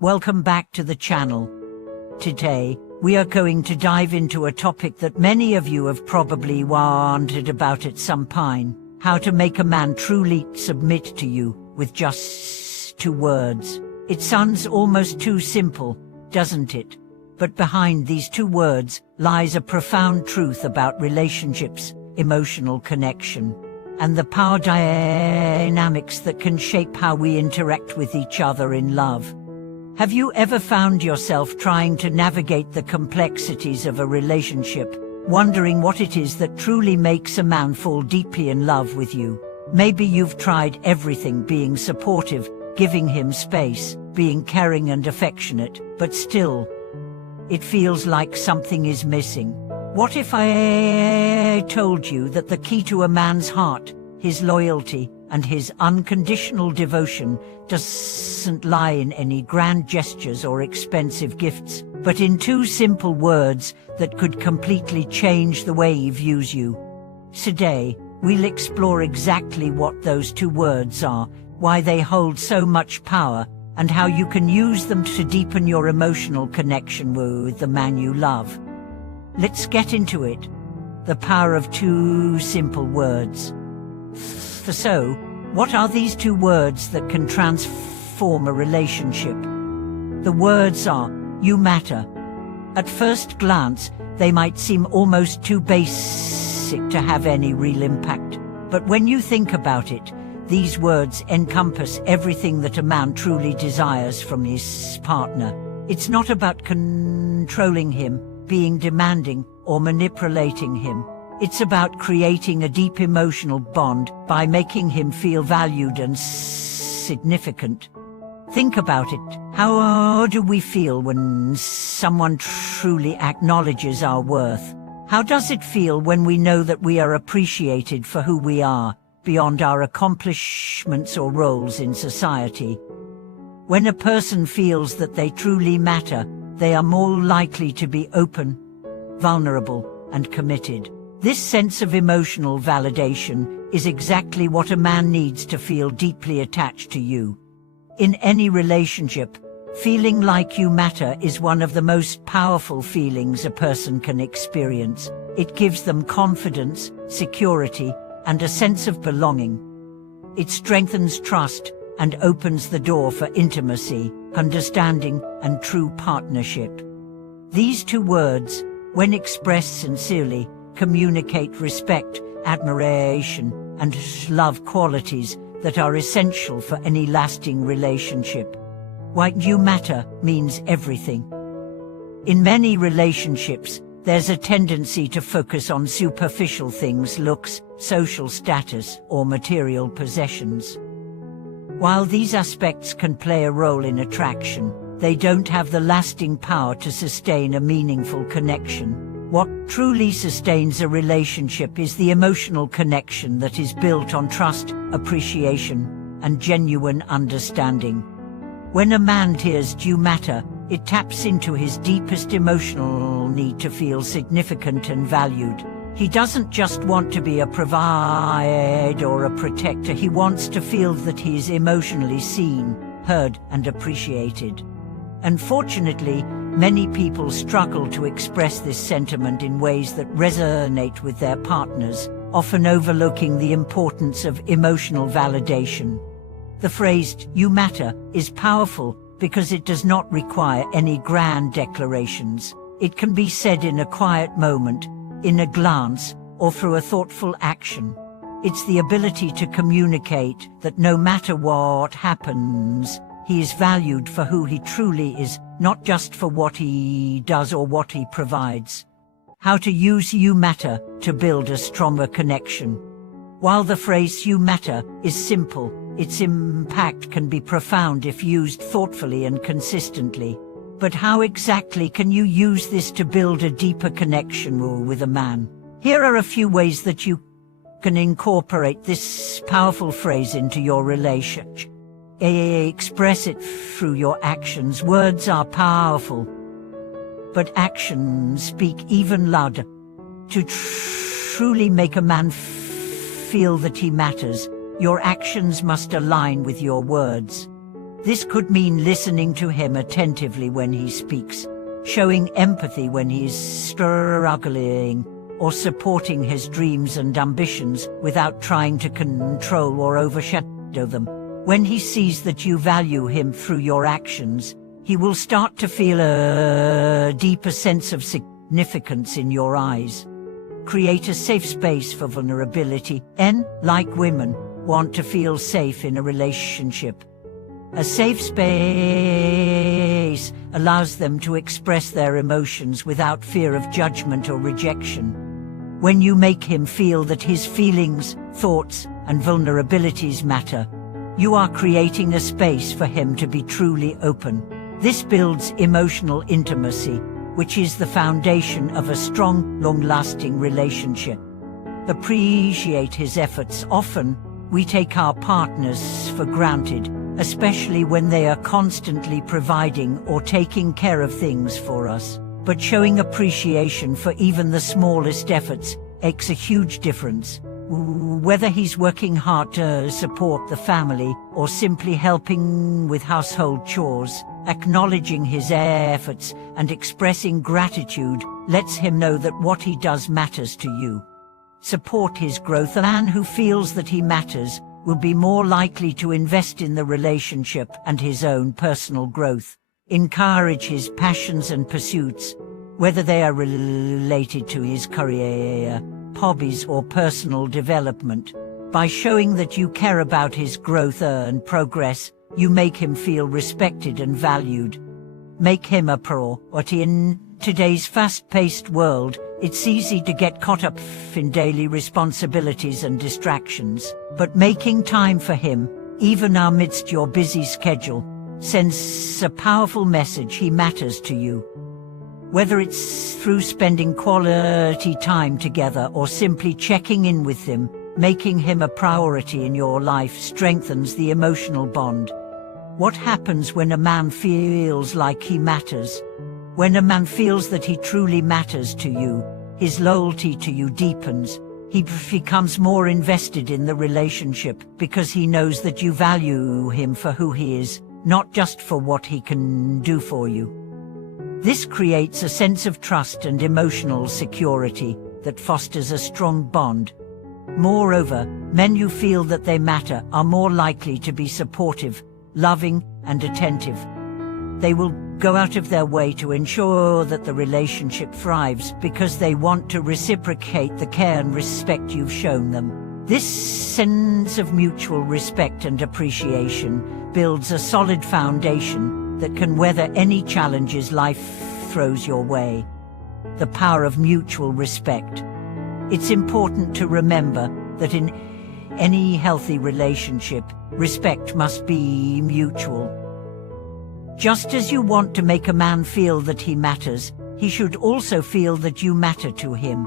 Welcome back to the channel. Today, we are going to dive into a topic that many of you have probably wondered about at some point: how to make a man truly submit to you with just 2 words. It sounds almost too simple, doesn't it? But behind these 2 words lies a profound truth about relationships, emotional connection, and the power dynamics that can shape how we interact with each other in love. Have you ever found yourself trying to navigate the complexities of a relationship, wondering what it is that truly makes a man fall deeply in love with you? Maybe you've tried everything: being supportive, giving him space, being caring and affectionate, but still, it feels like something is missing. What if I told you that the key to a man's heart, his loyalty, and his unconditional devotion doesn't lie in any grand gestures or expensive gifts, but in 2 simple words that could completely change the way he views you? Today, we'll explore exactly what those 2 words are, why they hold so much power, and how you can use them to deepen your emotional connection with the man you love. Let's get into it. The power of 2 simple words. So, what are these 2 words that can transform a relationship? The words are, "You matter." At first glance, they might seem almost too basic to have any real impact. But when you think about it, these words encompass everything that a man truly desires from his partner. It's not about controlling him, being demanding, or manipulating him. It's about creating a deep emotional bond by making him feel valued and significant. Think about it. How do we feel when someone truly acknowledges our worth? How does it feel when we know that we are appreciated for who we are, beyond our accomplishments or roles in society? When a person feels that they truly matter, they are more likely to be open, vulnerable, and committed. This sense of emotional validation is exactly what a man needs to feel deeply attached to you. In any relationship, feeling like you matter is one of the most powerful feelings a person can experience. It gives them confidence, security, and a sense of belonging. It strengthens trust and opens the door for intimacy, understanding, and true partnership. These 2 words, when expressed sincerely, communicate respect, admiration, and love, qualities that are essential for any lasting relationship. Why you matter means everything. In many relationships, there's a tendency to focus on superficial things: looks, social status, or material possessions. While these aspects can play a role in attraction, they don't have the lasting power to sustain a meaningful connection. What truly sustains a relationship is the emotional connection that is built on trust, appreciation, and genuine understanding. When a man hears "you matter," it taps into his deepest emotional need to feel significant and valued. He doesn't just want to be a provider or a protector. He wants to feel that he is emotionally seen, heard, and appreciated. Unfortunately, many people struggle to express this sentiment in ways that resonate with their partners, often overlooking the importance of emotional validation. The phrase "you matter" is powerful because it does not require any grand declarations. It can be said in a quiet moment, in a glance, or through a thoughtful action. It's the ability to communicate that no matter what happens, he is valued for who he truly is, not just for what he does or what he provides. How to use "you matter" to build a stronger connection. While the phrase "you matter" is simple, its impact can be profound if used thoughtfully and consistently. But how exactly can you use this to build a deeper connection with a man? Here are a few ways that you can incorporate this powerful phrase into your relationship. Express it through your actions. Words are powerful, but actions speak even louder. To truly make a man feel that he matters, your actions must align with your words. This could mean listening to him attentively when he speaks, showing empathy when he is struggling, or supporting his dreams and ambitions without trying to control or overshadow them. When he sees that you value him through your actions, he will start to feel a deeper sense of significance in your eyes. Create a safe space for vulnerability. Men, like women, want to feel safe in a relationship. A safe space allows them to express their emotions without fear of judgment or rejection. When you make him feel that his feelings, thoughts, and vulnerabilities matter, you are creating a space for him to be truly open. This builds emotional intimacy, which is the foundation of a strong, long-lasting relationship. Appreciate his efforts. Often, we take our partners for granted, especially when they are constantly providing or taking care of things for us. But showing appreciation for even the smallest efforts makes a huge difference. Whether he's working hard to support the family or simply helping with household chores, acknowledging his efforts and expressing gratitude lets him know that what he does matters to you. Support his growth. A man who feels that he matters will be more likely to invest in the relationship and his own personal growth. Encourage his passions and pursuits, whether they are related to his career, hobbies, or personal development. By showing that you care about his growth and progress, you make him feel respected and valued. Make him a priority. In today's fast-paced world, it's easy to get caught up in daily responsibilities and distractions. But making time for him, even amidst your busy schedule, sends a powerful message. He matters to you. Whether it's through spending quality time together or simply checking in with him, making him a priority in your life strengthens the emotional bond. What happens when a man feels like he matters? When a man feels that he truly matters to you, his loyalty to you deepens. He becomes more invested in the relationship because he knows that you value him for who he is, not just for what he can do for you. This creates a sense of trust and emotional security that fosters a strong bond. Moreover, men who feel that they matter are more likely to be supportive, loving, and attentive. They will go out of their way to ensure that the relationship thrives because they want to reciprocate the care and respect you've shown them. This sense of mutual respect and appreciation builds a solid foundation that can weather any challenges life throws your way. The power of mutual respect. It's important to remember that in any healthy relationship, respect must be mutual. Just as you want to make a man feel that he matters, he should also feel that you matter to him.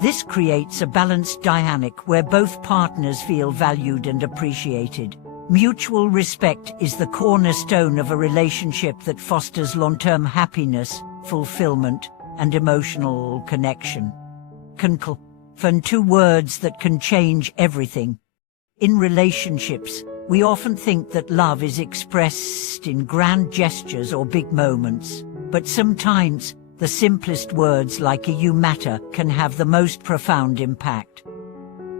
This creates a balanced dynamic where both partners feel valued and appreciated. Mutual respect is the cornerstone of a relationship that fosters long-term happiness, fulfillment, and emotional connection. Confirm, two words that can change everything. In relationships, we often think that love is expressed in grand gestures or big moments, but sometimes the simplest words like "you matter" can have the most profound impact.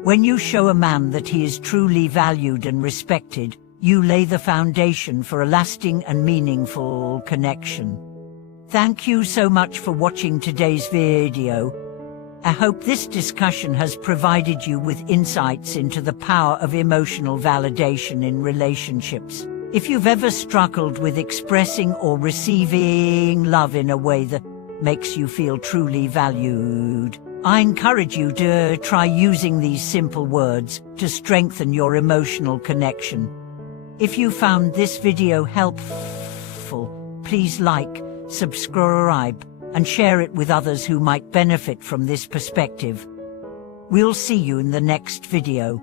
When you show a man that he is truly valued and respected, you lay the foundation for a lasting and meaningful connection. Thank you so much for watching today's video. I hope this discussion has provided you with insights into the power of emotional validation in relationships. If you've ever struggled with expressing or receiving love in a way that makes you feel truly valued, I encourage you to try using these simple words to strengthen your emotional connection. If you found this video helpful, please like, subscribe, and share it with others who might benefit from this perspective. We'll see you in the next video.